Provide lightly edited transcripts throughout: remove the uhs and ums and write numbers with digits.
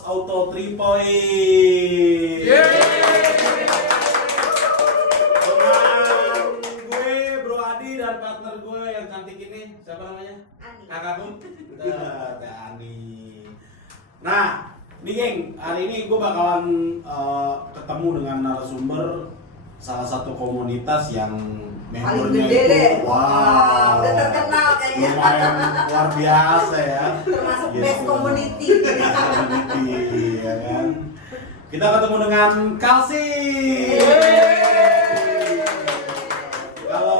Box Auto 3 Point. Dengan gue Bro Adi dan partner gue yang cantik ini, siapa namanya? Ani. Kakakku? Teh Ani. Nah, nih geng, hari ini gue bakalan ketemu dengan narasumber salah satu komunitas yang Paling membernya gede deh. itu wow, Udah terkenal kayaknya. lumayan luar biasa ya. Termasuk Gitu. best community. Community, ya kan. Kita ketemu dengan Kalsi. Kalau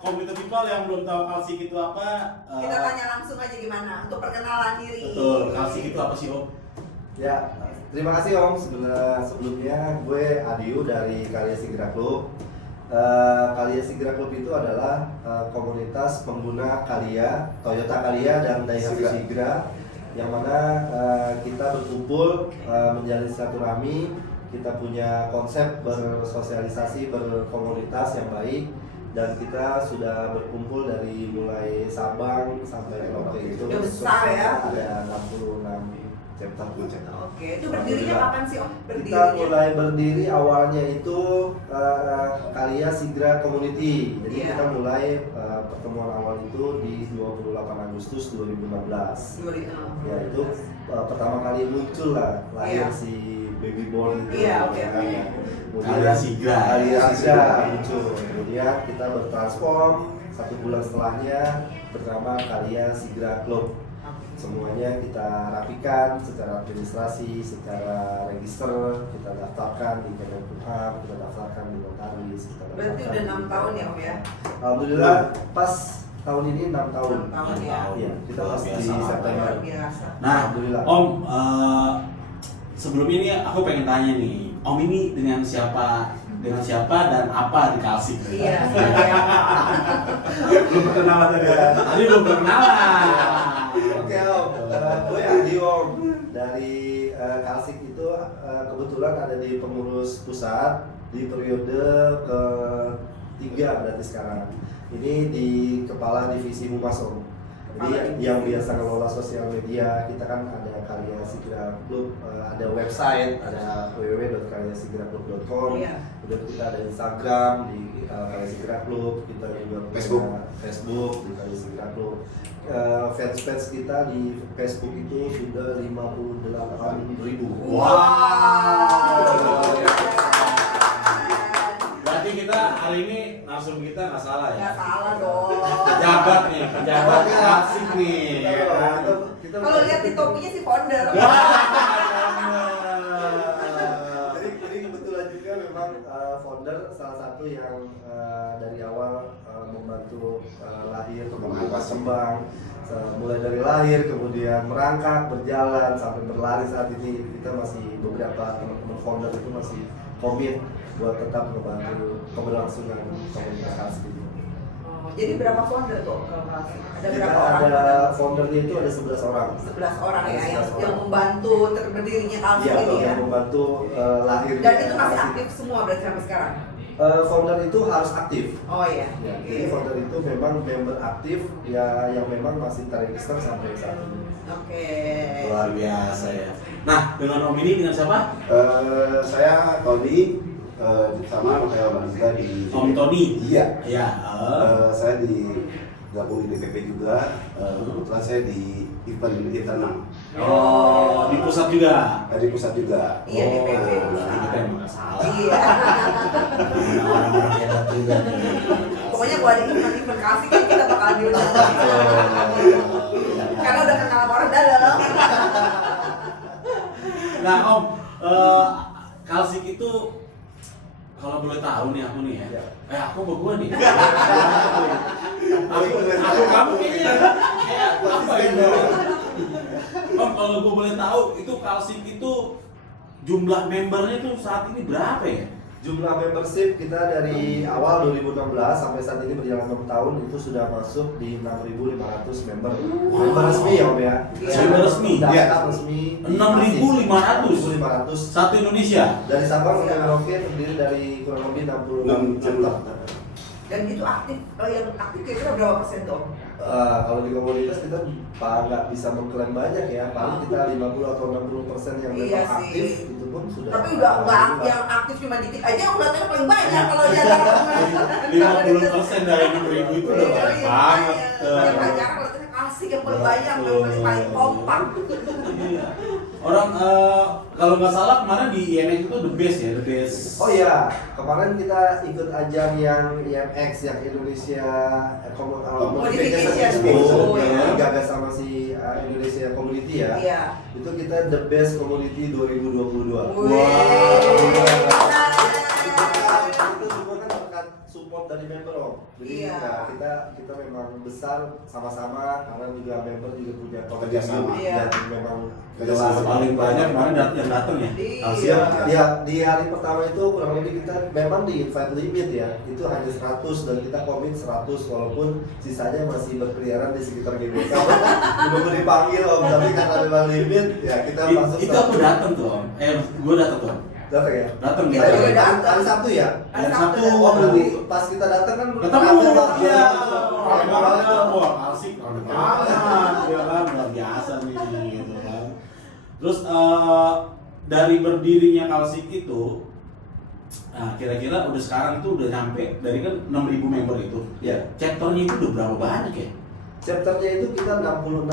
community people yang belum tahu Kalsi itu apa, Kita tanya langsung aja gimana untuk perkenalan diri. betul, Kalsi itu apa sih, Om? Ya, terima kasih Om. Sebelumnya gue Adiu dari Karya Sigra Club. Karya Sigra Club itu adalah komunitas pengguna Karya, Toyota Karya dan Daihatsu Sigra, yang mana kita berkumpul menjalin silaturahmi. Kita punya konsep bersosialisasi, berkomunitas yang baik, dan kita sudah berkumpul dari mulai Sabang sampai Merauke itu. Udah besar ya? Ada 66 chapter. Oke, itu berdirinya kapan sih Om? Kita mulai berdiri awalnya itu Karya Sigra Community. Jadi Iya. kita mulai pertemuan awal itu di 28 Agustus 2016. Ya itu pertama kali muncul lah lahir Iya. si baby born itu. Iya, oke, ya kan. oke. Kemudian Karya Sigra. Karya Sigra muncul. Kemudian kita bertransform 1 bulan setelahnya bernama Karya Sigra Club. Semuanya kita rapikan secara administrasi, secara register, kita daftarkan di Kemenkumham, kita daftarkan di notaris, kita Berarti daftarkan udah di 6 tahun ya Om ya? Alhamdulillah pas tahun ini 6 tahun. 6 tahun ya. Iya, kita Luar pas di biasa. September. Luar biasa. Nah, Alhamdulillah. Om, sebelum ini aku pengen tanya nih, Om ini dengan siapa dan apa di Kalsi? Iya. Belum perkenalan tadi ya? Tadi belum perkenalan. Oke Om, gue Adi Om dari Kalsik itu kebetulan ada di pengurus pusat di periode ketiga berarti sekarang. Ini di kepala divisi Humas Om. Jadi yang biasa ngelola sosial media kita kan ada Karya Sigra Club, ada website, ada www.karyasigraclub.com. Iya. Kemudian kita ada Instagram di Karya Sigra Club, kita juga punya Facebook di Karya Sigra Club. Fans kita di Facebook itu sudah 58.000. Wow. Berarti kita hari ini langsung kita nggak salah ya? Nggak salah dong. Pejabat Kalsi nih. Ya kan? Kalau lihat di topinya si founder. Jadi kebetulan juga memang founder salah satu yang dari awal membantu lahir berkembang, mulai dari lahir kemudian merangkak berjalan sampai berlari saat ini. Kita masih beberapa teman-teman founder itu masih komit buat tetap membantu keberlangsungan komunitas Kalsi. Jadi berapa founder tuh kalau Kalsi? Ada Kita berapa orang? ada foundernya itu ada 11 orang. 11 orang ya Ada yang 11 orang. yang membantu berdirinya Kalsi Iya, ini ya. yang membantu lahirnya. Dan itu masih Kalsi. aktif semua berarti sampai sekarang. Founder itu harus aktif. Oh iya. Ya, Oke. jadi founder itu memang member aktif ya yang memang masih terregister sampai saat ini. Oke. Luar biasa ya. Nah, dengan Om ini dengan siapa? Saya Tony sama Rafael Banza di Om Tony. Iya. Ya. Saya di gabung di DPP juga. Kebetulan saya di event internal Oh, di pusat juga. di pusat juga. Iya, DPP. Berarti kita emang nggak salah. Iya. Orang-orang hebat juga nih. Pokoknya kalau ada event Kalsi kan kita bakal diundang. Karena udah kenal sama orang dalam. Nah, Om, Kalsik itu kalau boleh tahu nih aku nih ya. Aku gua nih. Aku kamu kayaknya kayak apa ya? Om, kalau gua boleh tahu itu Kalsik itu jumlah membernya itu saat ini berapa ya? Jumlah membership kita dari awal 2016 sampai saat ini berjalan 6 tahun itu sudah masuk di 6.500 member. Member resmi ya Om ya. Member resmi? Daftar resmi. 6.500? 6.500. Satu Indonesia. Dari Sabang sampai Merauke terdiri dari kurang lebih 66 chapter. Dan itu aktif, yang aktif kira-kira berapa persen tuh? Kalau di komunitas kita nggak bisa mengklaim banyak ya, paling kita 50 atau 60% yang memang Iya sih. aktif itu pun sudah. Tapi udah nggak yang aktif cuma dikit aja udah paling banyak kalau jadi 50% dari 6.000 itu udah banyak banget. Yang pacaran kalau kasih yang paling banyak, yang paling kompak. Iya. Orang kalau nggak salah kemarin di IMX itu the best ya, the best. Oh iya, kemarin kita ikut ajang yang IMX yang Indonesia Modification. Expo Oh, yang iya. digagas sama si Indonesia Community ya. Iya. Itu kita the best community 2022. Itu semua kan berkat support dari member Om. Jadi Iya. ya, kita memang besar sama-sama karena juga member juga punya Kerjasama. Iya. yang memang Kerjasama. Paling banyak kemarin yang datang ya. Iya. Ya, di hari pertama itu kurang lebih kita memang di invite limit ya, itu hanya 100 dan kita komit 100 walaupun sisanya masih berkeliaran di sekitar GBK. Belum dipanggil Om, tapi karena memang limit ya kita masuk. Itu aku datang tuh Om. Gue datang tuh Om. Datang ya? Datang Kita gitu. juga datang. Hari Sabtu ya? Hari Sabtu. Oh berarti pas kita datang kan Ketemu, iya. Rame banget tuh. Wah, asik, rame banget, ya kan, luar biasa nih, gitu kan. Terus dari berdirinya Kalsik itu, nah kira-kira udah sekarang itu udah nyampe dari kan 6.000 member itu. Ya. Chapternya itu udah berapa banyak ya? Chapternya itu kita 66.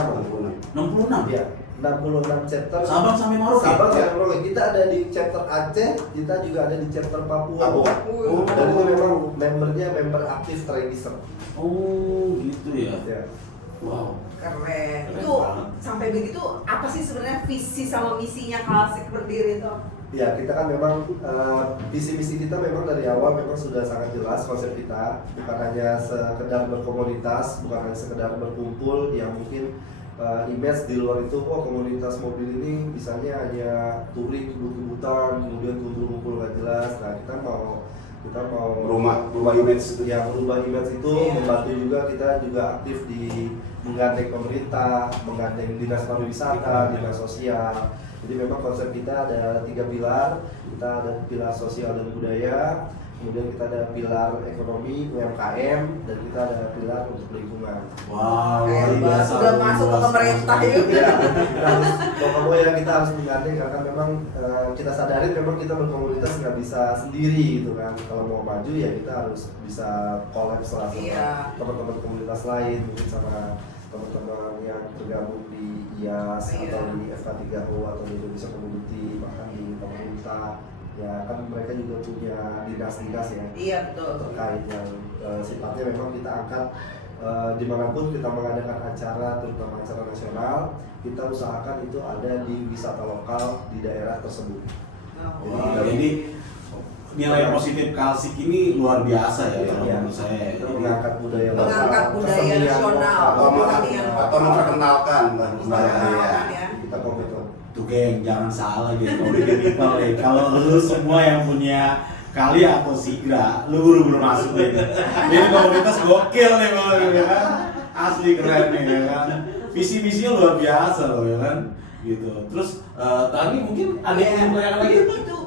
66 Ya, 66 chapter. Sabang sampai Merauke. Sabang Ya. sampai Merauke. Kita ada di chapter Aceh, kita juga ada di chapter Papua. Papua. Oh. Dan itu memang membernya member aktif trader. Oh, gitu ya. Ya. Wow. Keren. Keren Itu banget. sampai begitu apa sih sebenarnya visi sama misinya Kalsik berdiri itu? Ya, kita kan memang visi misi kita memang dari awal memang sudah sangat jelas konsep kita, bukan hanya sekedar berkomunitas, bukan hanya sekedar berkumpul yang mungkin image di luar itu, oh komunitas mobil ini misalnya hanya touring kebut-kebutan, kemudian kumpul-kumpul nggak jelas. Nah, kita mau Rumah image itu. yang merubah image itu, Iya. membantu juga kita juga aktif di menggandeng pemerintah, menggandeng dinas pariwisata, dinas sosial. Jadi memang konsep kita ada 3 pilar. Kita ada pilar sosial dan budaya, kemudian kita ada pilar ekonomi UMKM, dan kita ada pilar untuk lingkungan. Wow, luar Kayak biasa. sudah masuk ke luas pemerintah banget. juga. Ya, kita harus pokoknya kita harus menggandeng karena memang kita sadarin memang kita berkomunitas nggak bisa sendiri gitu kan. Kalau mau maju ya kita harus bisa collab sama Iya. teman-teman komunitas lain, mungkin sama teman-teman yang tergabung di IAS Iya. atau di FK3O atau di Indonesia Community, bahkan di pemerintah. Ya kan mereka juga punya dinas-dinas ya Iya betul. terkait yang sifatnya memang kita angkat dimanapun kita mengadakan acara, terutama acara nasional, kita usahakan itu ada di wisata lokal di daerah tersebut. Wah, jadi nilai positif Kalsik ini luar biasa ya kalau Iya. menurut saya. Kita Jadi, mengangkat budaya lokal, Mengangkat budaya kesenian nasional. lokal. Atau memperkenalkan budaya Perkenalkan ya. ya. Kita komitmen. tuh geng, jangan salah gitu kalau bikin people deh. Kalau lu semua yang punya Kalia atau Sigra, lu buru-buru masuk deh. Ini komunitas gokil nih kalau ya kan. Asli keren nih ya kan. Visi-misinya luar biasa loh ya kan. Gitu. Terus tadi mungkin ada yang bertanya lagi? Itu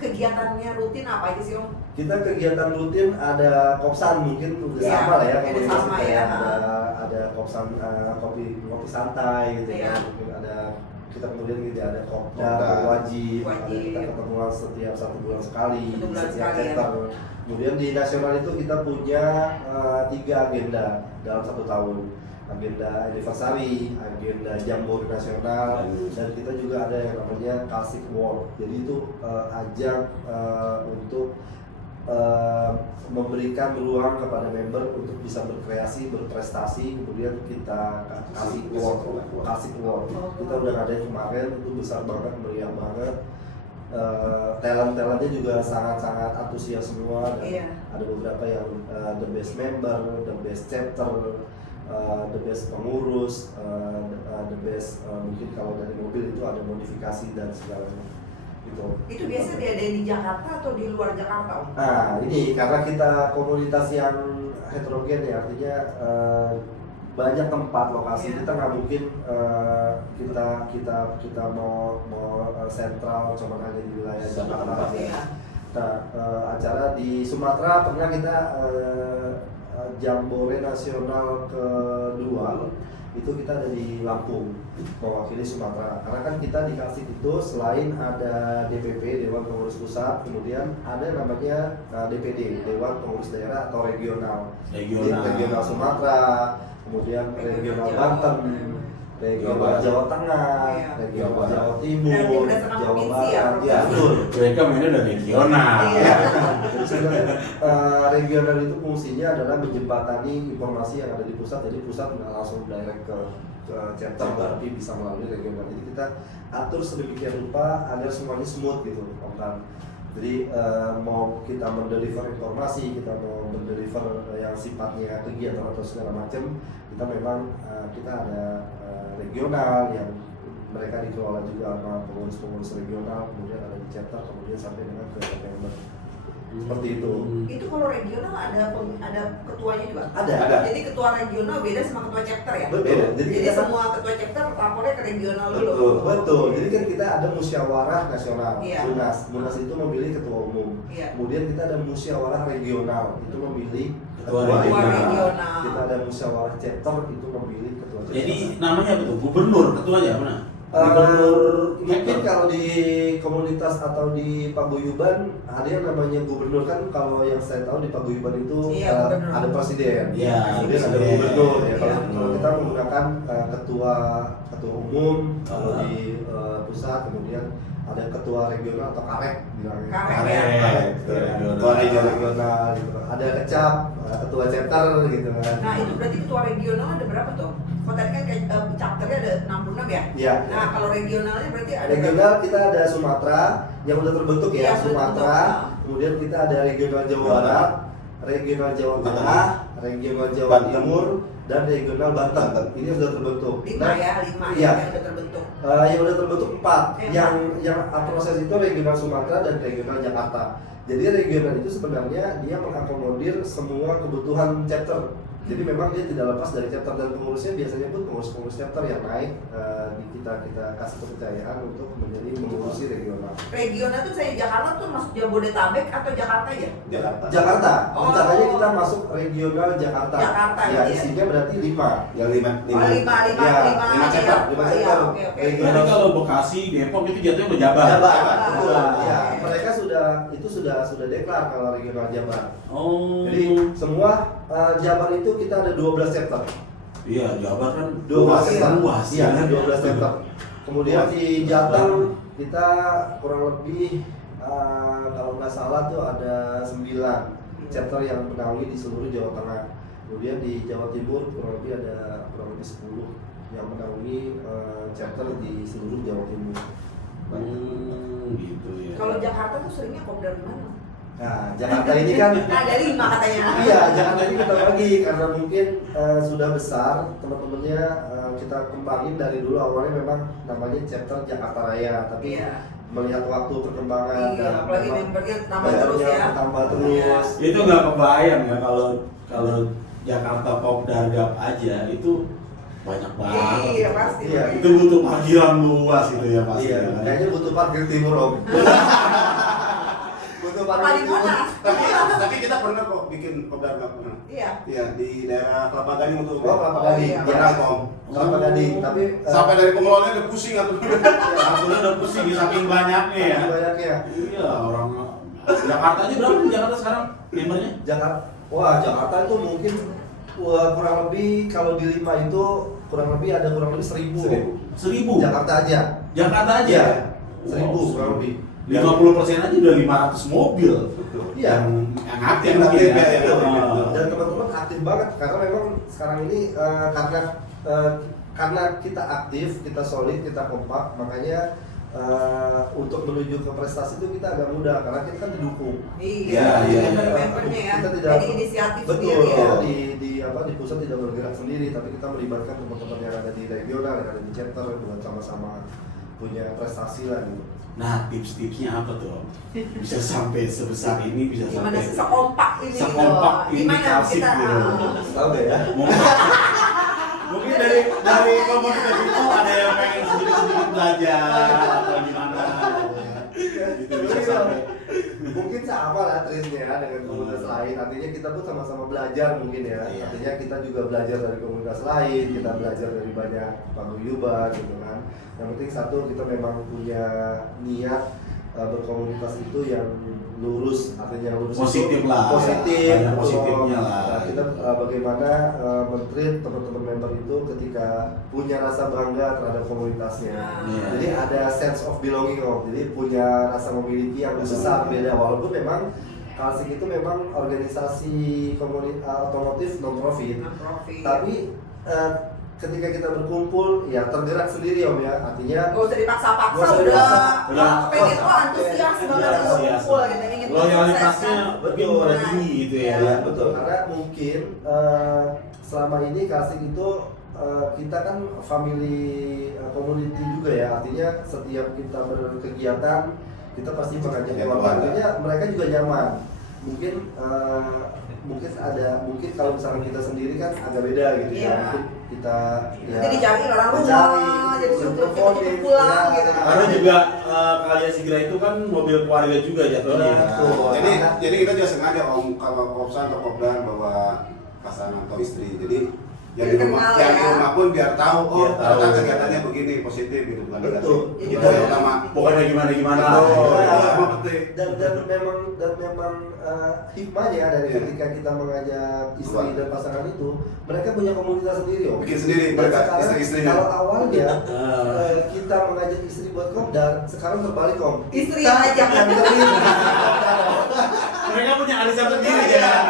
kegiatannya rutin apa aja sih Om? Kita kegiatan rutin ada kopsan, mungkin udah Iya, sama lah ya ada komunitas sama kita ya. ada kopsan kopi santai gitu Iya. kan. Mungkin ada kita kemudian gitu ada kopdar Kopdar. wajib, ada Wajib. kita ketemuan setiap 1 bulan sekali, 1 bulan setiap sekali, ya. chapter. Kemudian di nasional itu kita punya 3 agenda dalam 1 tahun. Agenda anniversary, agenda Jamboree nasional, dan kita juga ada yang namanya Kalsik World. Jadi itu ajang untuk memberikan ruang kepada member untuk bisa berkreasi, berprestasi, kemudian kita kasih award. Kita udah ngadain kemarin, itu besar banget, meriah banget. Talent-talentnya juga sangat-sangat antusias semua. Dan Iya. ada beberapa yang the best member, the best chapter, the best pengurus, the best mungkin kalau dari mobil itu ada modifikasi dan segalanya. Itu biasa diadain di Jakarta atau di luar Jakarta Om? Nah ini karena kita komunitas yang heterogen ya, artinya banyak tempat lokasi. Iya. Kita nggak mungkin kita mau sentral cuma hanya di wilayah Jakarta aja. Iya. Nah, acara di Sumatera pernah kita Jambore Nasional kedua itu kita ada di Lampung mewakili Sumatera. Karena kan kita di Kalsik itu selain ada DPP Dewan Pengurus Pusat, kemudian ada yang namanya DPD Dewan Pengurus Daerah atau regional. Regional Sumatera, kemudian regional Banten, regional Jawa Tengah, Iya. regional Jawa Dan Timur, berdasarkan Jawa provinsi ya, Barat. Ya, betul. Mereka mainnya udah regional. Iya. Jadi sebenarnya regional itu fungsinya adalah menjembatani informasi yang ada di pusat. Jadi pusat nggak langsung direct ke chapter, tapi bisa melalui regional. Jadi kita atur sedemikian rupa agar semuanya smooth gitu, Om Tan. Jadi mau kita mendeliver informasi, kita mau mendeliver yang sifatnya kegiatan atau segala macam, kita memang kita ada regional yang mereka dikelola juga sama pengurus-pengurus regional, kemudian ada di chapter, kemudian sampai dengan ke member. Seperti itu. Itu kalau regional ada ketuanya juga. Ada. Jadi ketua regional beda sama ketua chapter ya. Betul. Jadi kita kan- semua ketua chapter lapornya ke regional dulu. Betul. Jadi kan kita ada musyawarah nasional, Iya. Munas. Munas itu memilih ketua umum. Iya. Kemudian kita ada musyawarah regional, itu memilih Ketua ketua regional. regional. Kita ada musyawarah chapter, itu memilih ketua chapter. Jadi namanya apa tuh? Gubernur ketuanya mana? Mungkin kalau di komunitas atau di paguyuban ada yang namanya gubernur. Kan kalau yang saya tahu di paguyuban itu Iya, gubernur. ada presiden, Iya, kemudian ada presiden. gubernur ya. Kalau Iya. kalau kita menggunakan ketua umum, kalau Ah. di pusat kemudian ada ketua regional atau karek bilangnya. Karek. Karek. Ketua regional gitu. Ada kecap, ketua chapter gitu kan. Nah itu berarti ketua regional ada berapa tuh? Kalau tadi kan chapternya ada 66 ya? Iya. Nah kalau regionalnya berarti ada Regional kita ada Sumatera yang udah terbentuk Iya, ya, sudah Sumatera. terbentuk. Kemudian kita ada regional Jawa Barat, regional Jawa Tengah, regional Jawa Banten. Timur, dan regional Banten. Ini sudah terbentuk. 5 ya, 5 Iya. yang udah terbentuk. Yang udah terbentuk 4. Empat. Yang proses itu regional Sumatera dan regional Jakarta. Jadi regional itu sebenarnya dia mengakomodir semua kebutuhan chapter. Jadi memang dia tidak lepas dari chapter, dan pengurusnya biasanya pun pengurus chapter yang naik kita kasih kepercayaan untuk menjadi mengurusi regional. Regional tuh saya Jakarta tuh masuk Jabodetabek atau Jakarta aja? Jakarta. Oh. Rencananya kita masuk regional Jakarta. Jakarta, Ya, iya. isinya berarti 5. Yang lima Oh, 5 Iya, lima chapter, lima Iya, chapter. oke oke. Regional. Jadi kalau Bekasi, Depok itu jatuhnya pejabat. Jabar. Jabar. Ya, mereka sudah deklar kalau regional Jabar. Oh. Jadi semua Jabar itu kita ada 12 chapter. Iya, Jabar kan 12 chapter. luas. Iya, ya. 12 chapter. Kemudian di Jateng kita kurang lebih kalau nggak salah tuh ada 9 chapter yang menaungi di seluruh Jawa Tengah. Kemudian di Jawa Timur kurang lebih 10 yang menaungi chapter di seluruh Jawa Timur. Gitu ya. Kalau Jakarta tuh seringnya kopdar mana? Nah, Jakarta ini kan Ada 5 katanya. iya, Jakarta ini kita bagi karena mungkin sudah besar, teman-temannya kita kembangin dari dulu. Awalnya memang namanya chapter Jakarta Raya, tapi Iya. melihat waktu perkembangan Iya, apalagi memang membernya tambah terus membernya ya. bertambah terus. Itu nggak kebayang ya kalau Jakarta Kopdar Gap aja itu banyak banget. Iya, pasti. Iya. Itu butuh panggilan luas itu ya pasti. Iya, ya. kayaknya butuh parkir timur Om. Butuh Apa parkir di timur. Monas? Tapi kita pernah kok bikin kopdar nggak pernah. Iya. Iya, di daerah Kelapa Gading untuk Oh, Kelapa Gading. iya. Pernah Om. Kelapa Gading, tapi Sampai dari pengelolanya udah pusing atau Aku udah pusing saking banyaknya ya. banyaknya. Iya, orang Jakarta aja berapa nih Jakarta sekarang membernya? Jakarta, Jakarta itu mungkin kurang lebih kalau di 5 itu kurang lebih 1.000. 1000. Jakarta aja. Jakarta aja. Iya. 1.000 Wow. kurang lebih. 50% aja udah 500 mobil. Iya. Yang aktif Yang mungkin aktif ya. ya, yang aktif. Ah. Dan teman-teman aktif banget karena memang sekarang ini karena kita aktif, kita solid, kita kompak, makanya untuk menuju ke prestasi itu kita agak mudah karena kita kan didukung. Iya, Iya, ada iya. membernya ya. Kita tidak Jadi inisiatif betul sendiri ya. di pusat tidak bergerak sendiri, tapi kita melibatkan teman-teman yang ada di regional, yang ada di chapter buat sama-sama punya prestasi lah gitu. Nah, tips-tipsnya apa tuh? Bisa sampai sebesar ini, bisa Gimana sampai sekompak ini sekompak gitu. ini Gimana Kalsik kita gitu. Tahu gak ya? Mungkin dari komunitas itu ada yang pengen sedikit belajar atau gimana gitu bisa sampai mungkin sama lah trendnya dengan komunitas lain. Artinya kita pun sama-sama belajar mungkin ya. Iya. Artinya kita juga belajar dari komunitas lain, kita belajar dari banyak paguyuban gitu kan. Yang penting satu, kita memang punya niat berkomunitas itu yang lurus, artinya lurus Positif itu lah, positif, banyak betul. positifnya lah. Nah, kita bagaimana men-treat teman-teman member itu ketika punya rasa bangga terhadap komunitasnya. Iya. Jadi ada sense of belonging Om. Jadi punya rasa memiliki yang besar beda, walaupun memang Kalsik itu memang organisasi otomotif non profit. Non-profit. Tapi ketika kita berkumpul ya tergerak sendiri Om ya, artinya Gak usah dipaksa-paksa, Nggak usah udah dipaksa. pengen tuh antusias banget Iya, untuk antusias. kumpul gitu, ingin Loyalitasnya menyukseskan. mungkin pada tinggi gitu ya. ya betul, karena mungkin selama ini Kalsik itu kita kan family community juga ya, artinya setiap kita berkegiatan kita pasti mengajak Ya, keluarganya, mereka juga nyaman. Mungkin kalau misalnya kita sendiri kan agak beda gitu Iya. ya, mungkin kita Nanti dicari orang rumah, dicari, jadi gitu, suruh telepon, cepet pulang ya. gitu. Karena juga Kalya Sigra itu kan mobil keluarga juga jatuhnya. Betul. Jadi kita juga sengaja Om, kalau Kopsan atau Kopdan bawa pasangan atau istri. Jadi yang di rumah, Kenal yang di ya. rumah pun biar tahu, oh Biar tahu. ternyata kegiatannya begini, positif gitu, bukan negatif. Betul. Itu Betul. yang utama. Pokoknya gimana Betul. lah. Itu yang penting. dan memang hikmahnya dari Iya. ketika kita mengajak istri Keluar. dan pasangan itu, mereka punya komunitas sendiri Om. Bikin sendiri Dan mereka, sekarang, istri-istrinya. kalau awalnya Ah. kita mengajak istri buat kopdar, sekarang terbalik Om. Istri Kita yang ngajak. nganterin. Mereka punya arisan sendiri ya kan.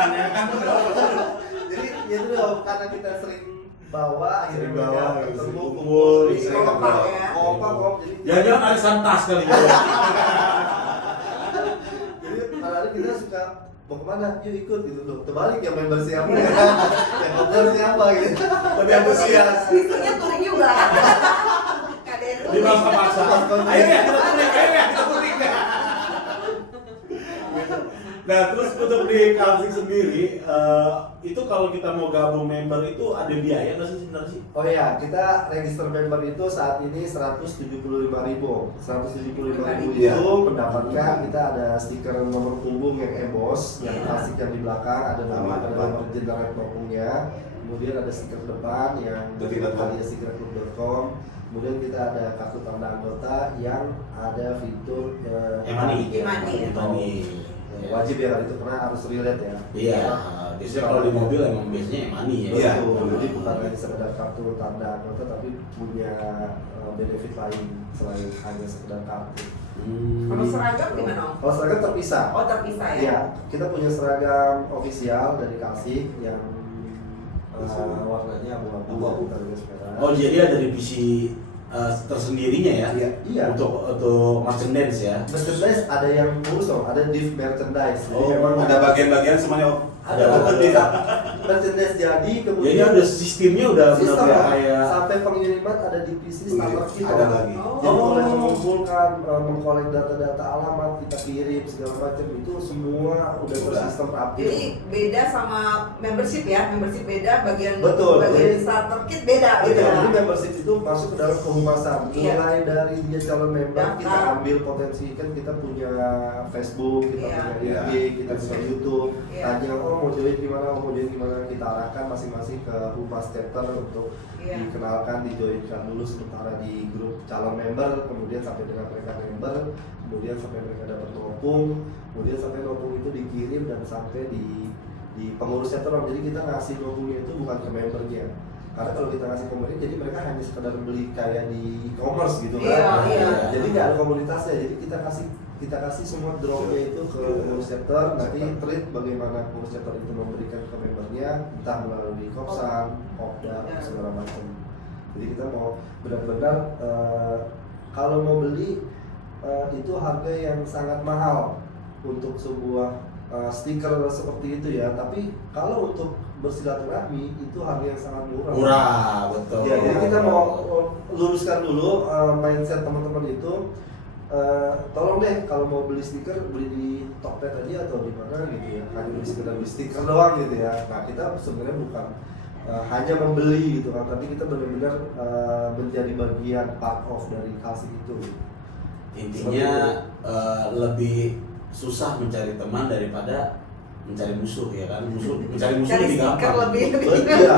Jadi ya itu Om, karena kita sering bawa, Sering akhirnya bawa, mereka ketemu, sering kumpul, kumpul, sering kompak ngobrol. ya. Kompak Om. Jadi Jangan-jangan arisan tas kali gitu. Jadi kadang-kadang kita suka mau kemana? Yuk ikut gitu loh. Terbalik yang member siapa? Yang member siapa gitu? Lebih antusias. Istrinya touring juga. Kadang Di paksa-paksa. Ayo ya kita touring, ayo ya kita touring. Nah terus untuk di Kalsik sendiri itu kalau kita mau gabung member itu ada biaya nggak sih sebenarnya sih? Oh iya, kita register member itu saat ini 175.000. 175.000 Iya. itu mendapatkan kita ada stiker nomor punggung yang emboss, yang klasik yang di belakang ada nama, ada nomor jenderal punggungnya. Kemudian ada stiker depan yang kaliasigraclub.com. Kemudian kita ada kartu tanda anggota yang ada fitur E-money. E-money. Wajib ya itu karena harus relate ya. Iya. Biasanya kalau di mobil emang biasanya money ya. Iya. Betul. Jadi bukan hanya sekedar kartu tanda anggota tapi punya benefit lain selain hanya sekedar kartu. Kalau seragam gimana Om? Kalau seragam terpisah. Oh terpisah ya? Iya, kita punya seragam ofisial dari Kalsik yang warnanya abu-abu tadi sepeda. Oh jadi ada divisi tersendirinya ya? Iya. Untuk merchandise ya? Merchandise ada yang khusus, ada div merchandise. Jadi Oh, memang Ada bagian-bagian semuanya Om. ada Ada. merchandise jadi Jadi kemudian udah sistemnya udah sistem benar-benar kayak sampai pengiriman ada divisi starter kit. Ada lagi. Oh. Jadi mulai mengumpulkan, mengkolek data-data alamat, kita kirim segala macam itu semua udah Udah. tersistem rapi. Jadi beda sama membership ya, membership beda, bagian Betul. bagian starter kit beda gitu Betul, ya. jadi membership itu masuk ke dalam kehumasan. Iya. Mulai dari dia calon member, Daftar. kita ambil potensi kan kita punya Facebook, kita Iya. punya IG, kita punya YouTube. Iya. Tanya, oh mau join gimana, mau join gimana, kita arahkan masing-masing ke humas chapter untuk Iya. dikenalkan, dijoinkan dulu sementara di grup calon member, kemudian sampai dengan mereka member, kemudian sampai mereka dapat nopung, kemudian sampai nopung itu dikirim dan sampai di pengurus chapter. Jadi kita ngasih nopungnya itu bukan ke membernya. Karena kalau kita ngasih komunitas, jadi mereka hanya sekedar beli kayak di e-commerce gitu kan. Iya, iya. Jadi nggak ada komunitasnya. Jadi kita kasih semua dropnya itu ke pengurus chapter. Nanti treat bagaimana pengurus chapter itu memberikan ke membernya, entah melalui Kopsan, Kopdar, segala macam. Jadi kita mau benar-benar kalau mau beli itu harga yang sangat mahal untuk sebuah stiker seperti itu ya. Tapi kalau untuk bersilaturahmi itu harga yang sangat murah. murah, betul. Ya, jadi kita mau luruskan dulu mindset teman-teman itu. Tolong deh kalau mau beli stiker beli di Tokped aja atau di mana gitu ya. Hanya beli sekedar beli stiker doang gitu ya. Nah kita sebenarnya bukan hanya membeli gitu kan, tapi kita benar-benar menjadi bagian part of dari Kalsik itu. Intinya lebih susah mencari teman daripada mencari musuh ya kan. Mencari musuh Cari lebih stiker gampang. lebih. Iya,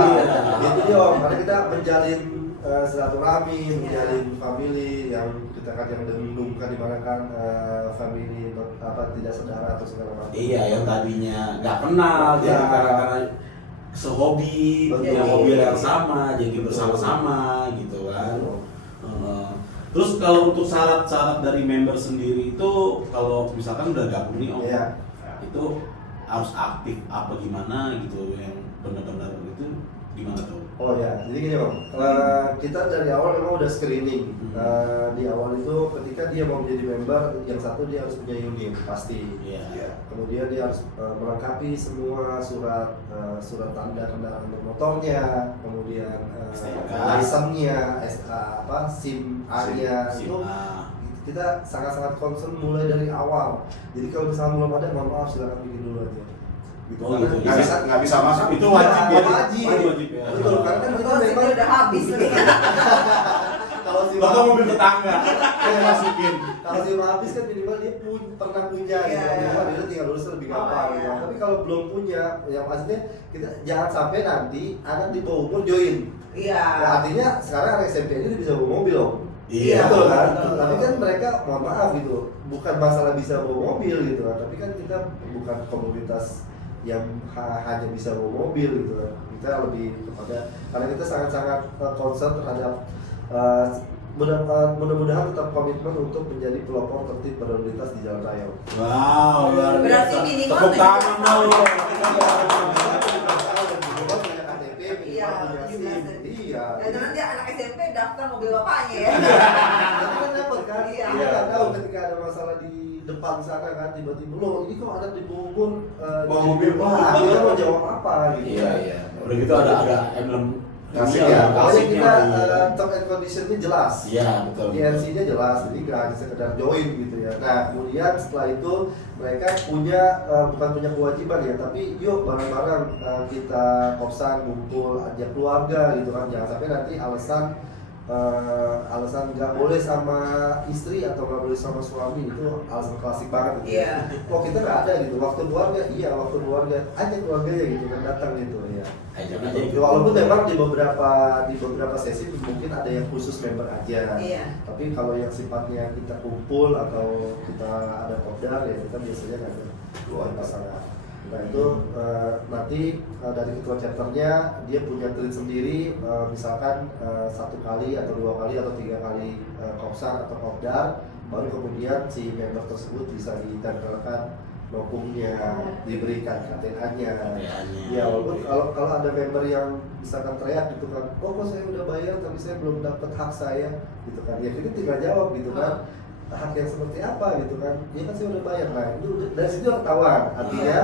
itu dia Om, karena kita menjalin silaturahmi, menjalin family yang kita kan yang dendungkan di mana kan family tidak saudara atau segala macam. Iya, yang tadinya nggak kenal, jadi Ya. karena sehobi, Betul. punya hobi yang sama, jadi bersama-sama gitu kan. Terus kalau untuk syarat-syarat dari member sendiri itu, kalau misalkan udah gabung nih Om, Iya. itu harus aktif apa gimana gitu, yang benar-benar itu gimana tuh? Oh ya, jadi gini Om, kita dari awal memang udah screening. Di awal itu ketika dia mau menjadi member, yang satu dia harus punya unit pasti. Iya. Kemudian dia harus melengkapi semua surat tanda kendaraan bermotornya, kemudian STNK. license-nya, SIM A-nya SIM itu A. kita sangat-sangat concern mulai dari awal. Jadi kalau misalnya belum ada, mohon maaf silakan bikin dulu aja. Gitu. Oh, Karena gitu. Nggak bisa masuk. Itu wajib ya? Wajib. ya. Betul, karena kan kita Kalau memang udah habis nih. kalau si Bahkan mobil tetangga, saya masukin. kalau si habis kan minimal dia pernah punya gitu. Iya. Minimal dia tinggal lulus lebih gampang Oh, gitu. iya. Tapi kalau belum punya, yang pastinya kita jangan sampai nanti anak di bawah umur join. Iya. Nah, artinya sekarang anak SMP ini bisa bawa mobil Om. Iya. Betul kan? betul. Tapi kan mereka mohon maaf gitu, bukan masalah bisa bawa mobil gitu kan. Tapi kan kita bukan komunitas yang hanya bisa bawa mobil gitu kan. Kita lebih kepada karena kita sangat-sangat concern terhadap mudah-mudahan tetap komitmen untuk menjadi pelopor tertib berlalu lintas di jalan raya. Wow, luar biasa. Berarti minimal Tepuk tangan dong. Punya KTP, Iya, punya SIM. 17. Iya. Dan nanti anak SMP daftar mobil bapaknya ya. Tapi kan dapat kan? Iya. Kita nggak tahu ketika ada masalah di depan sana kan tiba-tiba loh ini kok ada di bawah Bawa mobil, wah kita mau jawab apa gitu. Iya. Udah gitu ada emblem Klasik Iya, ya, pokoknya klasiknya, kita iya. term and condition-nya jelas. Iya, betul. GNC-nya jelas, jadi nggak hanya sekedar join gitu ya. Nah, kemudian setelah itu mereka punya bukan punya kewajiban ya, tapi yuk bareng-bareng kita kopsan, ngumpul, ajak keluarga gitu kan. Jangan sampai nanti alasan nggak boleh sama istri atau nggak boleh sama suami itu alasan klasik banget gitu. Iya. Kok kita nggak ada gitu waktu keluarga, iya waktu keluarga aja keluarganya gitu kan datang gitu ya. Ajak aja. Gitu. Walaupun memang di beberapa sesi mungkin ada yang khusus member aja. Iya. Tapi kalau yang sifatnya kita kumpul atau kita ada kopdar ya kita biasanya kan dua pasangan. Nah itu nanti dari ketua chapternya dia punya treat sendiri, misalkan 1 kali atau 2 kali atau 3 kali kopsar atau kopdar, baru kemudian si member tersebut bisa ditempelkan lokumnya, diberikan KTA-nya. Ya walaupun kalau ada member yang misalkan teriak gitu kan, oh kok saya udah bayar tapi saya belum dapat hak saya gitu kan, ya kita tinggal jawab gitu kan, hak yang seperti apa gitu kan, ya kan saya udah bayar. Nah itu dari situ ketahuan, artinya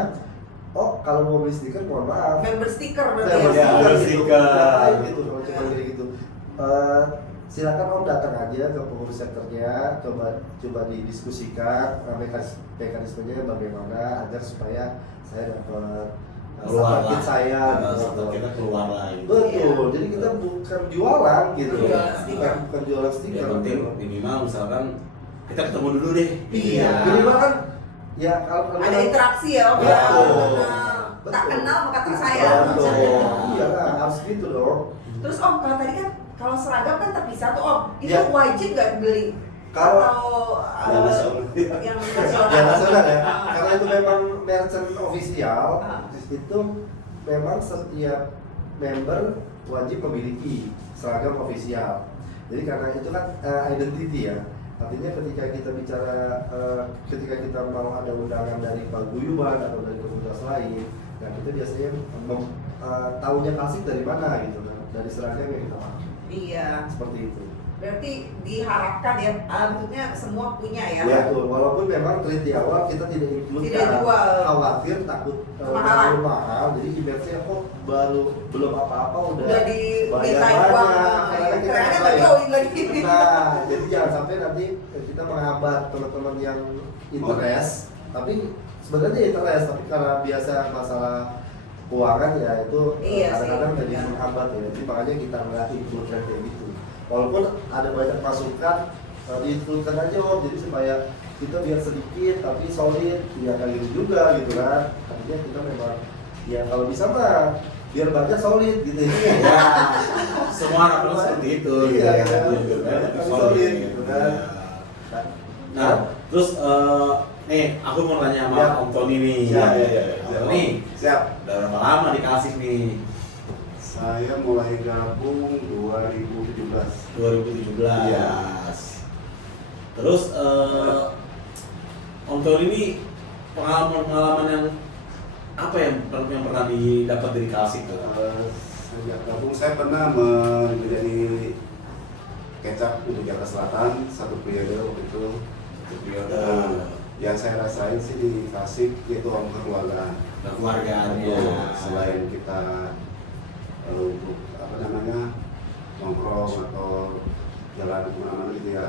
oh kalau mau beli stiker mohon maaf, Member stiker berarti member ya. member stiker gitu, stiker. ngapain gitu kalau cuma kayak gitu. Silakan Om datang aja ke pengurus sektornya, coba didiskusikan mekanismenya bagaimana agar supaya saya dapat Keluar sakit lah. saya gitu. Kita keluar lah. Gitu. Betul, jadi kita bukan jualan gitu, Bukan jualan stiker. bukan jualan stiker. Yang penting minimal misalkan kita ketemu dulu deh. Iya. Minimal kan ya kalau Ada interaksi ya Om. Betul. Nah, tak kenal maka tak sayang. Betul. Iya lah, harus gitu dong. Terus Om, kalau tadi kan kalau seragam kan terpisah tuh Om, itu Ya. wajib nggak beli? Kalau Atau yang nasional? ya nasional ya, karena itu memang merchant official, itu memang setiap member wajib memiliki seragam official. Jadi karena itu kan identity ya. Artinya ketika kita bicara, ketika kita mau ada undangan dari paguyuban atau dari komunitas lain, nah kita biasanya tahunya klasik dari mana gitu kan, dari seragam yang kita pakai. Iya. Seperti itu. Berarti diharapkan ya, maksudnya semua punya ya. Ya tuh, walaupun memang treat di awal kita tidak include Tidak karena jual. khawatir takut Kemahalan. terlalu mahal, jadi image-nya kok belum apa-apa udah dimintain bayar uang. karena kita Karena nggak nggak bayar. join lagi. Nah, jadi jangan sampai nanti kita menghambat teman-teman yang interest, tapi sebenarnya interest, tapi karena biasa masalah keuangan ya itu Iya kadang-kadang sih. jadi menghambat ya, jadi makanya kita nggak include kayak gitu. Walaupun ada banyak masukan diturunkan aja Om, jadi supaya kita biar sedikit tapi solid, ya kayak gitu juga gitu kan. Artinya kita memang ya kalau bisa mah biar banyak solid gitu ya. Ya, semua anak pelatih seperti itu. Iya, gitu kan. Biar banyak Tapi solid, solid, gitu. gitu kan. Ya. Nah, terus nih aku mau nanya sama Ya. Om Tony nih. Siap. Om Tony, Siap. udah berapa lama di Kalsik nih? Saya mulai gabung 2017. 2017. Iya. Terus Om Tony ini pengalaman yang apa yang pernah didapat dari Kalsik tuh? Sejak gabung saya pernah menjadi kecap untuk Jakarta Selatan satu periode waktu itu. Satu periode. Yang saya rasain sih di Kalsik yaitu kekeluargaan. Keluargaan ya. Selain kita untuk apa namanya nongkrong atau jalan kemana-mana gitu ya,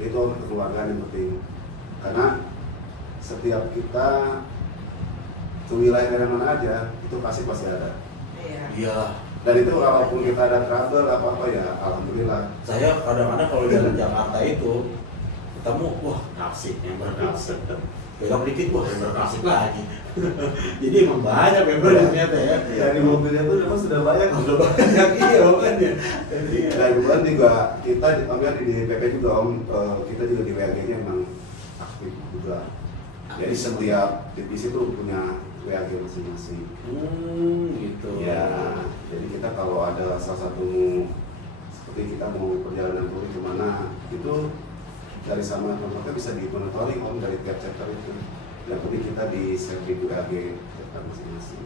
itu kekeluargaan yang penting. Karena setiap kita ke wilayah dari mana aja itu pasti ada. Iya. Iya. Dan itu walaupun kita ada trouble apa ya, alhamdulillah. Saya kadang-kadang kalau jalan Jakarta itu ketemu, wah Kalsik, member Kalsik. Belok dikit, wah member Kalsik lagi. Jadi emang banyak member ternyata ya. Dari mobilnya tuh memang sudah banyak. Udah banyak iya makanya. Dan kemudian juga kita dipanggil di DPP juga Om, kita juga di WAG-nya emang aktif juga. Jadi setiap divisi itu punya WAG masing-masing. Gitu. Ya, jadi kita kalau ada salah satu seperti kita mau perjalanan touring kemana itu dari sama tempatnya bisa dimonitoring Om dari tiap chapter itu. Yang penting kita di save di WAG chapter masing-masing.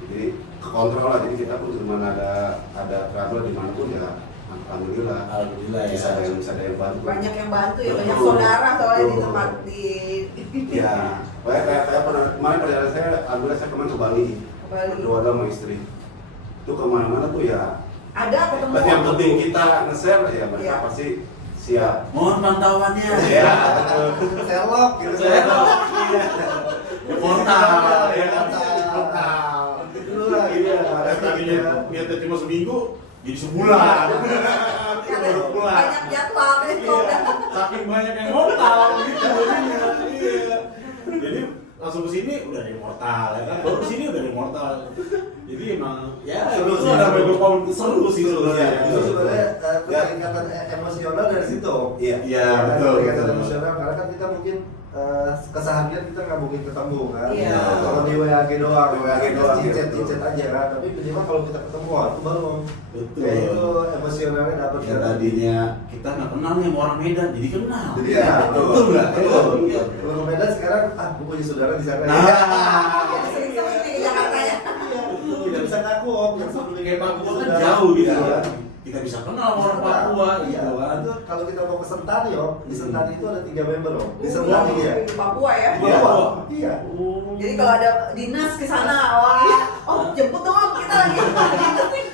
Jadi kekontrol lah, jadi kita pun cuma ada trouble di mana pun ya alhamdulillah. Alhamdulillah ya. Bisa ada yang bantu. Banyak yang bantu ya, banyak Betul. saudara soalnya di Betul. tempat di Ya, kayak pernah kemarin perjalanan saya, alhamdulillah saya kemarin ke Bali. Bali. Berdua sama istri. Itu kemana-mana tuh ya. Ada ketemu. Berarti yang penting kita nge-share ya mereka Iya. pasti siap. Mohon pantauannya. Ya, Sherlock gitu. Saya iya. Ya portal, ya kan? Portal. Portal. Itu lah, Iya, ada tadinya niatnya cuma seminggu, jadi sebulan. Karena Baru pulang. banyak jadwal itu. Iya, saking banyak yang mortal gitu jadinya. Iya. Jadi langsung ke sini udah ada mortal ya kan. Baru ke sini udah ada mortal. Jadi emang ya Seru itu sih, ada seru. beberapa seru sih sebenarnya. Itu sebenarnya keterikatan emosional dari situ. iya. Iya, Karena betul. keterikatan betul. emosional karena kan kita mungkin keseharian kita nggak mungkin ketemu kan. Iya. Kalau di WAG doang, WAG doang, cicet aja kan. Tapi minimal kalau kita ketemu, wah itu baru Betul. kayak itu emosionalnya dapat Ya tadinya kita nggak kenal nih sama orang Medan, jadi kenal. Jadi Iya, ya, betul nggak? Betul. Iya. Kalau beda sekarang, gue punya saudara di sana. Nah, Jadi sering-sering nih ke Jakarta ya. Kita bisa ngaku om, yang sebelumnya kayak Papua kan saudara. jauh gitu Iya. kan. Kita bisa kenal sama orang Papua Iya, gitu kan. itu kalau kita mau ke Sentani om, di Sentani itu ada 3 member om. Di Wah, Sentani ya. Di Papua ya. Di Iya. Papua. Iya. Jadi kalau ada dinas ke sana, wah, oh jemput dong kita lagi dinas nih.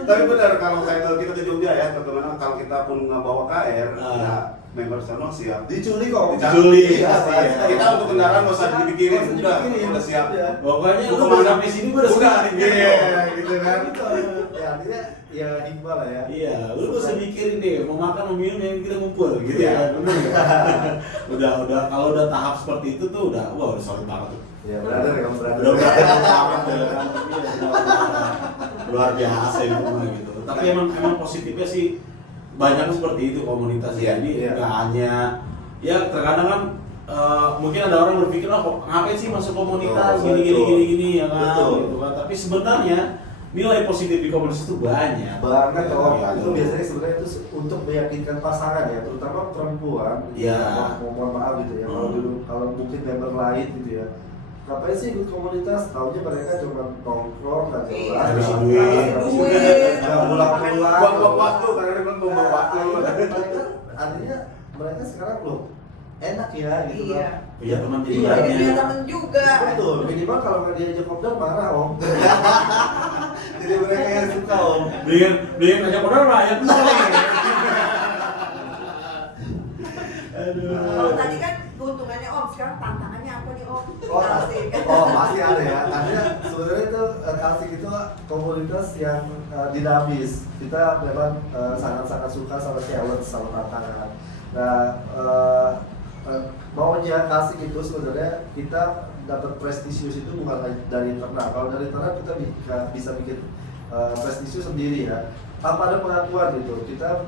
Tapi benar kalau kayak kita ke Jogja ya, teman-teman kalau kita pun nggak bawa KR, ya member sana siap. Diculik om. Diculik, Iya, pasti ya. pasti. Kita untuk kendaraan nggak usah dipikirin, Nggak usah udah dipikirin. udah siap. Iya. Pokoknya Lu lu kemana? sampai sini gua udah Udah, siap. iya, gitu kan. Gitu. Ya artinya ya hikmah lah ya. Iya, lu gak usah mikirin deh, mau makan mau minum yang kita ngumpul gitu Iya. ya. Bener nggak? udah kalau udah tahap seperti itu tuh udah wah udah solid banget tuh. Ya brother ya om brother. Udah berarti banget ya kan. Luar biasa itu mah gitu. Tapi emang positifnya sih banyak seperti itu komunitas ya. Iya, Jadi iya. nggak hanya ya terkadang kan mungkin ada orang berpikir oh ngapain sih masuk komunitas Betul, gini ya kan betul. gitu kan. Tapi sebenarnya nilai positif di komunitas itu banyak Banget om. Iya, Itu betul. biasanya sebenarnya itu untuk meyakinkan pasangan ya, terutama perempuan. Iya. Mohon maaf gitu ya. Kalau dulu kalau mungkin member lain gitu ya. Ngapain sih ikut komunitas? Taunya mereka cuma nongkrong, nggak Iya. jelas. Habisin duit. Nggak pulang-pulang. Buang-buang waktu, karena dia bilang buang-buang waktu. Mereka, artinya mereka sekarang loh enak ya gitu Iya. kan. Iya teman jadi Iya, Jadi banyak. punya temen juga. Betul, minimal kalau nggak diajak ngobrol marah om. Jadi mereka yang suka om. Beliin aja modal lah ya. Aduh. Kalau tadi kan keuntungannya Om, sekarang tantangannya apa nih Om? Oh, Asik. oh pasti ada ya. Artinya sebenarnya itu Kalsik itu komunitas yang dinamis. Kita memang sangat-sangat suka sama challenge, sama tantangan. Nah, maunya Kalsik itu sebenarnya kita dapat prestisius itu bukan dari internal. Kalau dari internal kita bisa bikin prestisius sendiri ya. Tanpa ada pengakuan gitu. Kita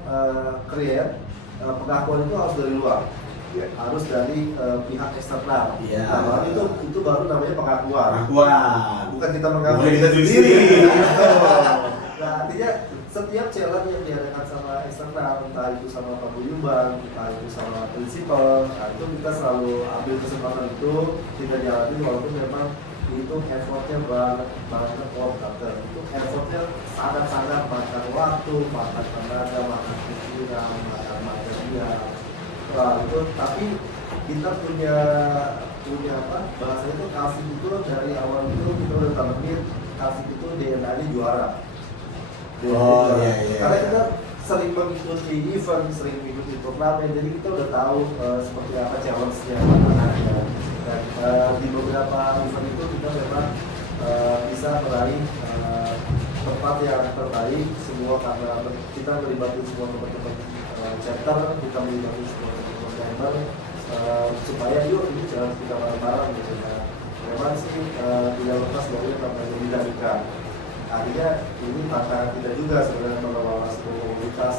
create pengakuan itu harus dari luar. Ya, harus dari pihak eksternal. Iya. Nah, itu baru namanya pengakuan. Pengakuan. Bukan kita mengakui Bukan kita kita sendiri. sendiri. Nah, artinya setiap challenge yang diadakan sama eksternal, entah itu sama paguyuban, entah itu sama prinsipal, nah itu kita selalu ambil kesempatan itu, kita jalani walaupun memang itu effortnya banget itu effortnya sangat-sangat makan waktu, makan tenaga, makan pikiran, makan material. Nah, itu tapi kita punya apa bahasanya itu Kalsik itu dari awal itu kita udah tanemin Kalsik itu DNA-nya juara. Oh iya. Karena kita sering mengikuti event, sering mengikuti turnamen, jadi kita udah tahu seperti apa challenge-nya tantangannya. Dan di beberapa event itu kita memang bisa meraih tempat yang terbaik semua karena kita melibatkan semua teman-teman chapter, kita melibatkan semua teman-teman member supaya yuk ini challenge kita bareng-bareng gitu ya. Memang sih tidak lepas dari yang namanya dinamika. Artinya ini tantangan kita juga sebenarnya mengelola sebuah komunitas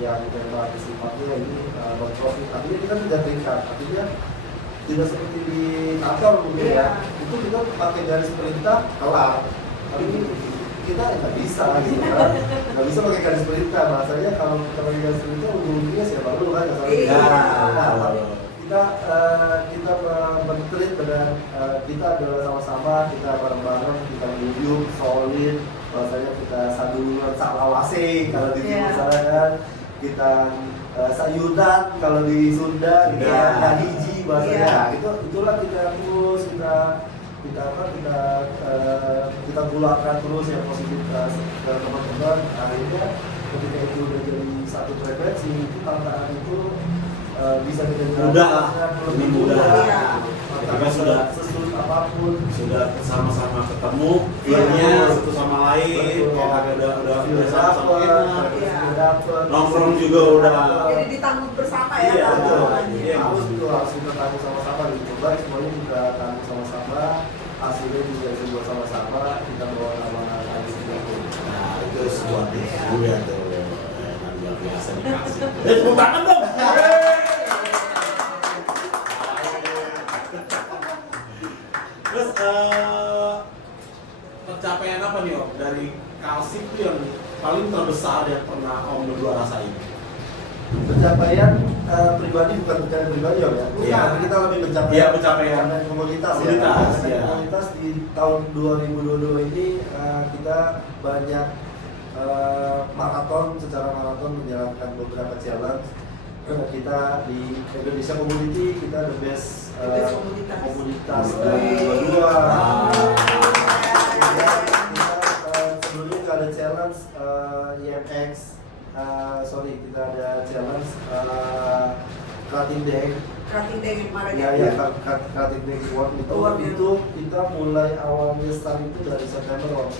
yang memang sifatnya ini non-profit. Artinya kita tidak terikat, artinya tidak seperti di kantor mungkin ya. Itu kita pakai garis perintah kelar. Tapi kita nggak bisa gitu kan. Nggak bisa pakai garis perintah. Bahasanya kalau kita pakai garis perintah ujung-ujungnya siapa dulu kan? Kita men-treat dengan kita adalah sama-sama, kita bareng-bareng, kita medium, solid, bahasanya kita saduluran saklawase kalau di timur sana kan, kita sayudan kalau di Sunda, kita kahiji bahasanya, itulah kita terus kita gulakan terus yang positif ke teman-teman. Akhirnya ketika itu udah jadi satu frekuensi, itu tantangan itu bisa kita mudah, lebih mudah. Ketika sudah sesulit apapun, sudah sama-sama ketemu, feelnya satu sama lain, udah sama-sama enak, nongkrong juga udah. Jadi ditanggung bersama ya. Iya, betul. Iya, harus kita tanggung sama-sama, dicoba semuanya kita tanggung sama-sama, hasilnya juga dibuat sama-sama, kita bawa nama kali Singapura. Nah itu sebuah tips juga tuh, luar biasa dikasih. Tepuk tangan dong. Terus pencapaian apa nih Om dari Kalsik itu yang paling terbesar yang pernah Om berdua rasain? Pencapaian pribadi bukan pencapaian pribadi Om ya? Iya. Tapi kita lebih mencapaian Iya, pencapaian komunitas ya. iya. Komunitas di tahun 2022 ini kita banyak secara maraton menjalankan beberapa challenge. Kita di Indonesia Community kita the best komunitas 2022. Sebelumnya kita ada challenge IMX, kita ada challenge Cutting Day kemarin ya Cutting Day itu kita mulai awalnya start itu dari September,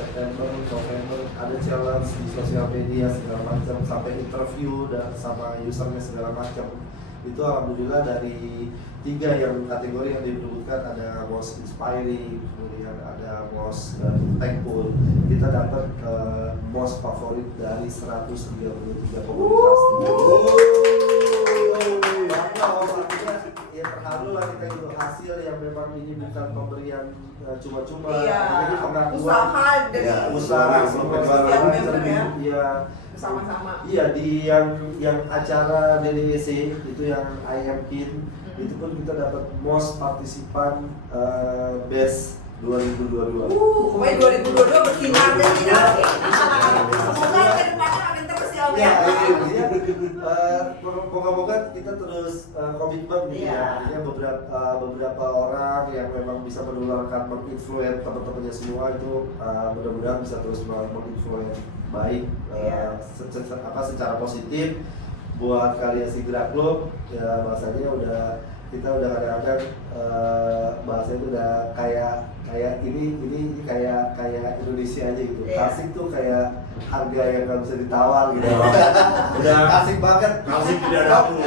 November ada challenge di sosial media segala macam sampai interview dan sama usernya segala macam. Itu alhamdulillah dari 3 yang kategori yang diperebutkan ada most inspiring, kemudian ada most thankful, kita dapat most favorit dari 133 komunitas. Ya terharu lah kita itu hasil yang memang ini bukan pemberian cuma-cuma, jadi pengakuan usaha dari usaha setiap member ya. Sama-sama. Iya di yang acara DDC itu yang IMKIN itu pun kita dapat most partisipan best 2022. Pokoknya 2022 bersinar dan tidak. Semoga ke depannya makin terus ya Om ya. Moga-moga kita terus komitmen nih ya. Artinya beberapa orang yang memang bisa menularkan, menginfluence teman-temannya semua itu mudah-mudahan bisa terus menginfluence baik secara positif buat kalian Sigra Club ya. Bahasanya udah kita udah kadang-kadang bahasa itu udah kayak ini kayak Indonesia aja gitu. Iya. Kasih tuh kayak harga yang nggak bisa ditawar gitu. Udah Kasih banget. kasih tidak dapur.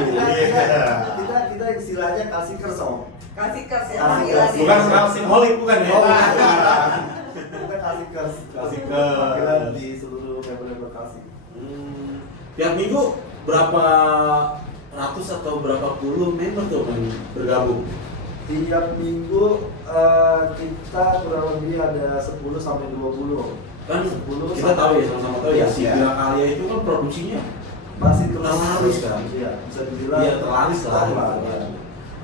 Kita istilahnya kasih kersong. Kasih kers ya Kasih panggilan kers. Bukan kasih holik bukan ya? Oh, bukan. Kita kasih kers. Kasih kers. Panggilan di seluruh member kasih. Tiap minggu berapa ratus atau berapa puluh member tuh yang bergabung? Tiap minggu kita kurang lebih ada 10 sampai 20. Kan 10 kita tahu ya, sama-sama tahu ya, si Iya. Gila Karya itu kan produksinya Masih terus terlaris kan? Iya, bisa dibilang. Iya, terlaris lah. Top lah, iya.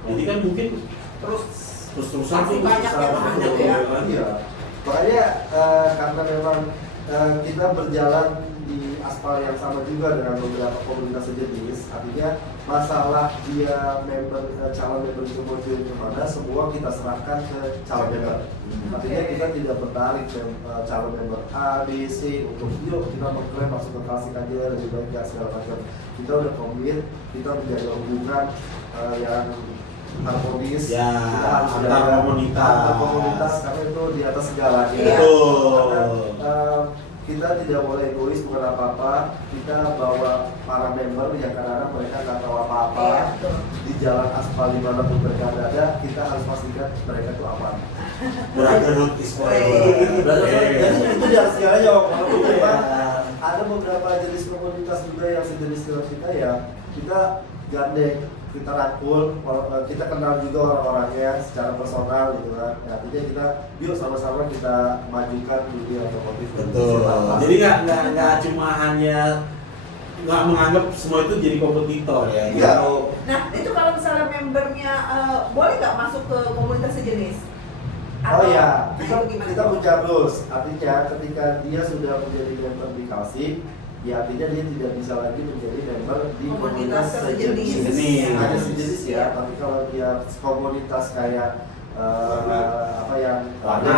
Jadi kan mungkin terus terus-terusan Masih tuh banyak yang banyak masuk ya. kan? Iya. Makanya karena memang kita berjalan di aspal yang sama juga dengan beberapa komunitas sejenis, artinya masalah dia calon member itu mau join kemana, semua kita serahkan ke calon member. Artinya kita tidak bertarik calon member A, B, C untuk yuk kita mengklaim masuk ke klasik aja lebih baik ya segala macam. Kita udah komit, kita menjaga hubungan yang harmonis, Ya, kita harus antar jaga komunitas. antar komunitas karena itu di atas segalanya. Iya. Betul. Karena, kita tidak boleh egois bukan apa-apa. Kita bawa para member yang kadang-kadang mereka nggak tahu apa-apa Iya, betul. di jalan aspal dimanapun mereka berada, kita harus pastikan mereka itu aman. Brotherhood is forever. Jadi itu di atas segalanya Om. Walaupun Iya. memang ada beberapa jenis komunitas juga yang sejenis dengan kita ya, kita gandeng, kita rangkul, kita kenal juga orang-orangnya secara personal gitu kan. Nah, artinya kita yuk sama-sama kita majukan dunia otomotif. Betul. Jadi nggak cuma hanya nggak menganggap semua itu jadi kompetitor ya. Iya. Nah itu kalau misalnya membernya boleh nggak masuk ke komunitas sejenis? Oh ya, Nah, itu gimana? kita punya rules. Artinya ketika dia sudah menjadi member di Kalsik, ya artinya dia tidak bisa lagi menjadi member di Komunitas komunitas sejenis. Sejenis. Hanya sejenis ya, tapi kalau dia komunitas kayak apa yang Warna.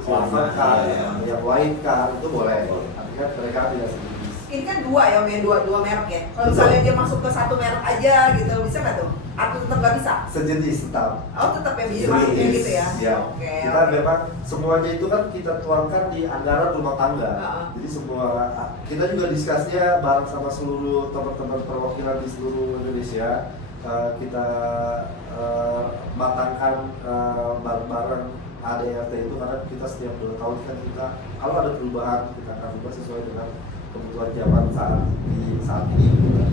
silver car, Ya. yang white car itu boleh. Artinya mereka tidak sejenis. Ini kan dua ya, Om, ya, dua merek ya. Kalau misalnya dia masuk ke satu merek aja gitu, bisa nggak tuh? Atau tetap nggak bisa? Sejenis tetap. Oh tetap ya bisa Sejenis. masuknya gitu ya? Ya. Oke. Kita memang semuanya itu kan kita tuangkan di anggaran rumah tangga. Jadi semua kita juga diskusinya bareng sama seluruh teman-teman perwakilan di seluruh Indonesia. Kita matangkan bareng-bareng ADRT itu karena kita setiap 2 tahun kan kita kalau ada perubahan kita akan ubah sesuai dengan kebutuhan zaman saat ini.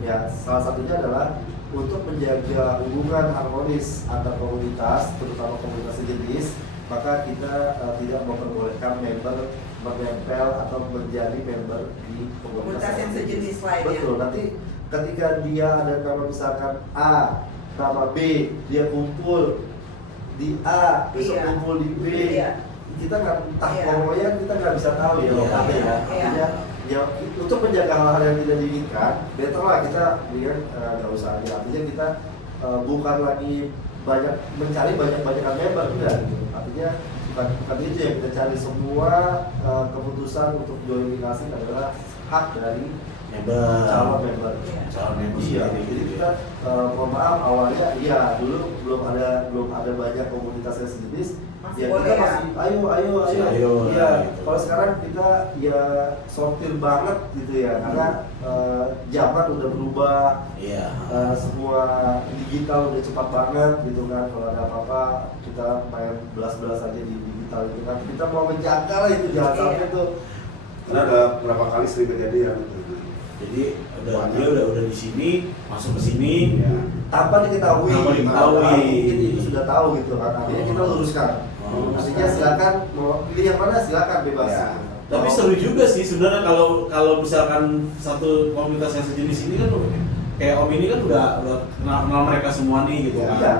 Ya salah satunya adalah untuk menjaga hubungan harmonis antar komunitas, terutama komunitas sejenis, maka kita tidak memperbolehkan member menempel atau menjadi member di Komunitas yang sejenis lainnya. Betul. Nanti ketika dia ada nama misalkan A, nama B, dia kumpul di A, besok Iya. kumpul di B, Iya. kita nggak entah Iya. pokoknya kita nggak bisa tahu ya Iya. lokalnya ya. Iya. Artinya ya untuk menjaga hal-hal yang tidak diinginkan, better lah kita biar nggak usah aja. Artinya kita bukan lagi mencari banyak-banyakan member enggak gitu. Artinya bukan itu yang kita cari, semua keputusan untuk joinisasi adalah hak dari calon member. Calon member Iya, sendiri. jadi kita mohon maaf awalnya iya dulu belum ada banyak komunitas yang sejenis. Masih Ya boleh kita ya? masih ayo. Ayo, Iya. gitu. Kalau sekarang kita ya sortir banget gitu ya karena zaman udah berubah. Iya. Semua digital udah cepat banget gitu kan. Kalau ada apa-apa kita main belas-belas aja di digital itu kan. Kita mau menjaga lah itu jangan Iya. sampai tuh. Karena ada berapa kali sering kejadian. Jadi dia udah di sini, masuk ke sini. Ya. Tanpa diketahui, Tanpa diketahui. mungkin itu sudah tahu gitu kan. Artinya kita luruskan. Oh. Artinya silakan mau pilih yang mana silakan bebas. Ya. Tapi seru juga sih sebenarnya kalau misalkan satu komunitas yang sejenis ini kan kayak Om ini kan udah kenal mereka semua nih gitu kan. Iya.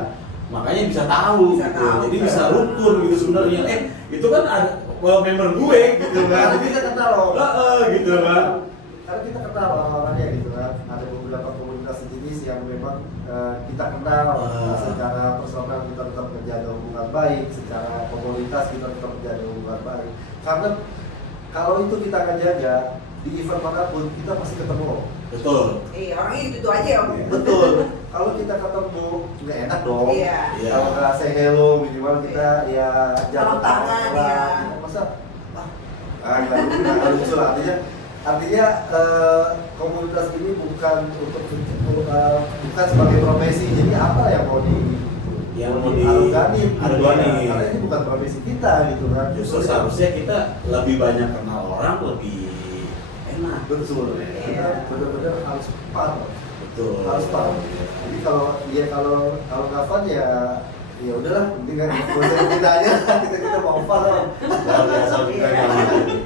Makanya bisa tahu Bisa gitu. tahu. Jadi bisa rukun gitu sebenarnya. Itu kan ada member gue gitu kan. Karena kita kenal loh. Gitu kan. Karena kita kenal orang-orangnya gitu kan. Ada beberapa komunitas sejenis yang memang kita kenal secara personal, kita tetap menjaga hubungan baik, secara komunitas kita tetap menjaga hubungan baik. Karena kalau itu kita akan jaga di event manapun kita pasti ketemu. Betul. Orangnya gitu aja ya. Betul. Kalau kita ketemu nggak enak dong. Iya. Iya. Kalau nggak say hello minimal kita ya Salam tangan, ya. Masa nggak lucu lah. Artinya komunitas ini bukan untuk bukan sebagai profesi. Jadi apa yang mau Arugani. karena ini bukan profesi kita gitu kan. Justru seharusnya kita lebih banyak kenal orang, lebih enak. Betul. Kita benar-benar harus paham. Betul. Harus paham. Jadi kalau Gavan ya udahlah, penting kan kita aja kita mau paham. Luar biasa kita nih.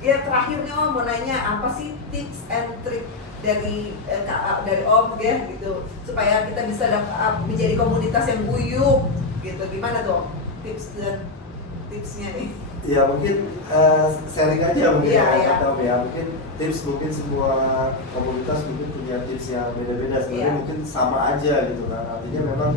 Ya terakhirnya Om mau nanya apa sih tips and trick dari Om ya gitu supaya kita bisa menjadi komunitas yang guyup gitu, gimana tuh Om? Tips dan tipsnya nih? Ya mungkin sharing aja mungkin kata Om ya, mungkin tips mungkin semua komunitas mungkin punya tips yang beda-beda sebenarnya mungkin sama aja gitu kan. Artinya memang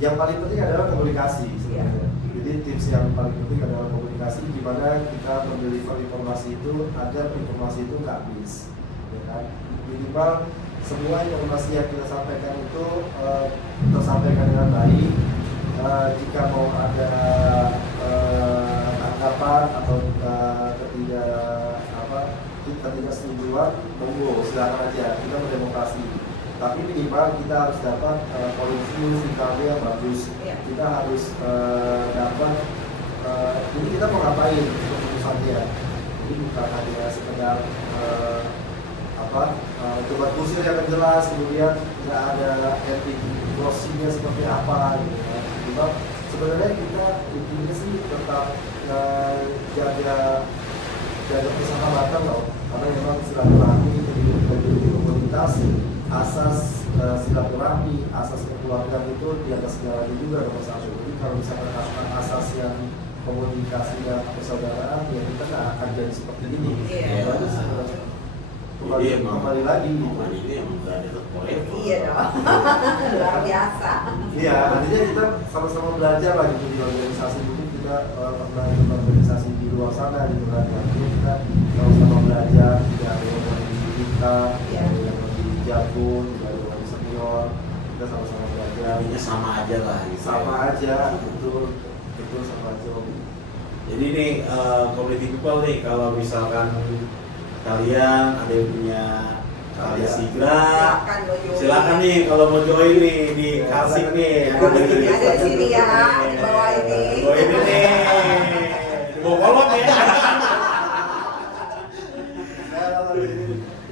yang paling penting adalah komunikasi sebenarnya. Jadi tips yang paling penting adalah komunikasi, gimana kita mendeliver informasi itu agar informasi itu nggak miss, ya kan? Minimal semua informasi yang kita sampaikan itu tersampaikan dengan baik. Jika mau ada tanggapan atau ketidaksetujuan, monggo silakan aja, kita berdemokrasi. Tapi minimal kita harus dapat kondisi sifatnya yang bagus. Kita harus dapat ini kita mau ngapain keputusannya. Jadi bukan hanya sekedar coba kusir yang jelas, kemudian nggak ada etik closingnya seperti apa gitu kan. Cuma sebenarnya kita intinya sih tetap jaga persahabatan loh, karena memang silaturahmi jadi komunitas, asas silaturahmi, asas kekeluargaan itu di atas segalanya juga nomor satu. Jadi kalau misalkan asas yang komunikasi dan persaudaraan, ya kita nggak akan jadi seperti ini. Kembali lagi ini emang udah ada forever. Iya dong. Luar biasa. Iya, artinya kita sama-sama belajar lah gitu di organisasi. Mungkin kita pernah ikut organisasi di luar sana gitu kan. Artinya kita sama-sama belajar, tidak ada yang lebih kita, tidak ada yang lebih jago, tidak ada yang lebih senior. Kita sama-sama belajar. Intinya sama aja lah. Gitu. Sama aja, betul sama aja. Jadi nih community people nih, kalau misalkan kalian ada yang punya karya Sigra, silakan nih kalau mau join nih di Kalsik nih. Ada di sini ya, di bawah ini. Di bawah ini nih, di bawah kolom ya.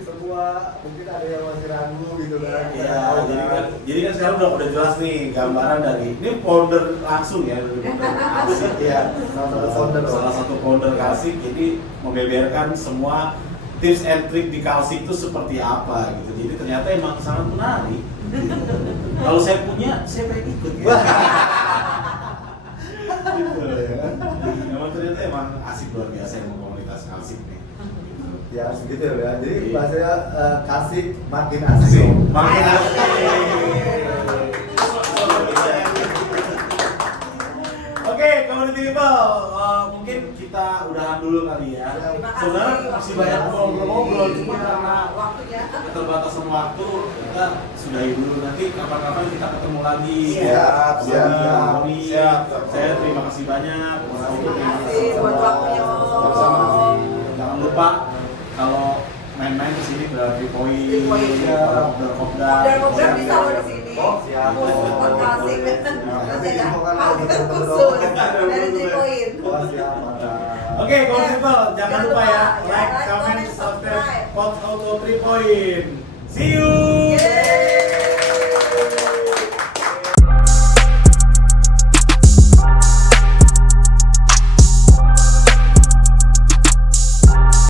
Semua mungkin ada yang masih ragu gitu kan. Iya, jadi kan sekarang udah jelas nih gambaran dari ini founder langsung ya dari Kalsik ya. Salah satu founder Kalsik, jadi membeberkan semua tips and trick di Kalsik itu seperti apa gitu. Jadi ternyata emang sangat menarik. Kalau saya punya, saya pengen ikut ya. Gitu ya kan. Emang ternyata emang asik luar biasa yang komunitas Kalsik nih. Gitu. Ya segitu ya. Jadi bahasanya Kalsik makin asik. Makin asik. Oke, community people, mungkin kita udahan dulu kali ya. Sebenarnya masih banyak ngobrol-ngobrol, cuma karena waktunya keterbatasan waktu kita sudahi dulu. Nanti kapan-kapan kita ketemu lagi. Siap. Saya terima kasih banyak. Terima kasih buat waktunya. Jangan lupa kalau main-main ke sini ke 3 Point, Kopdar bisa loh di sini. Siap. Buat Kalsik. Nanti ada market khusus dari 3 Point. Oke, people, jangan lupa ya like, comment, subscribe, Coach Auto 3 Point. See you.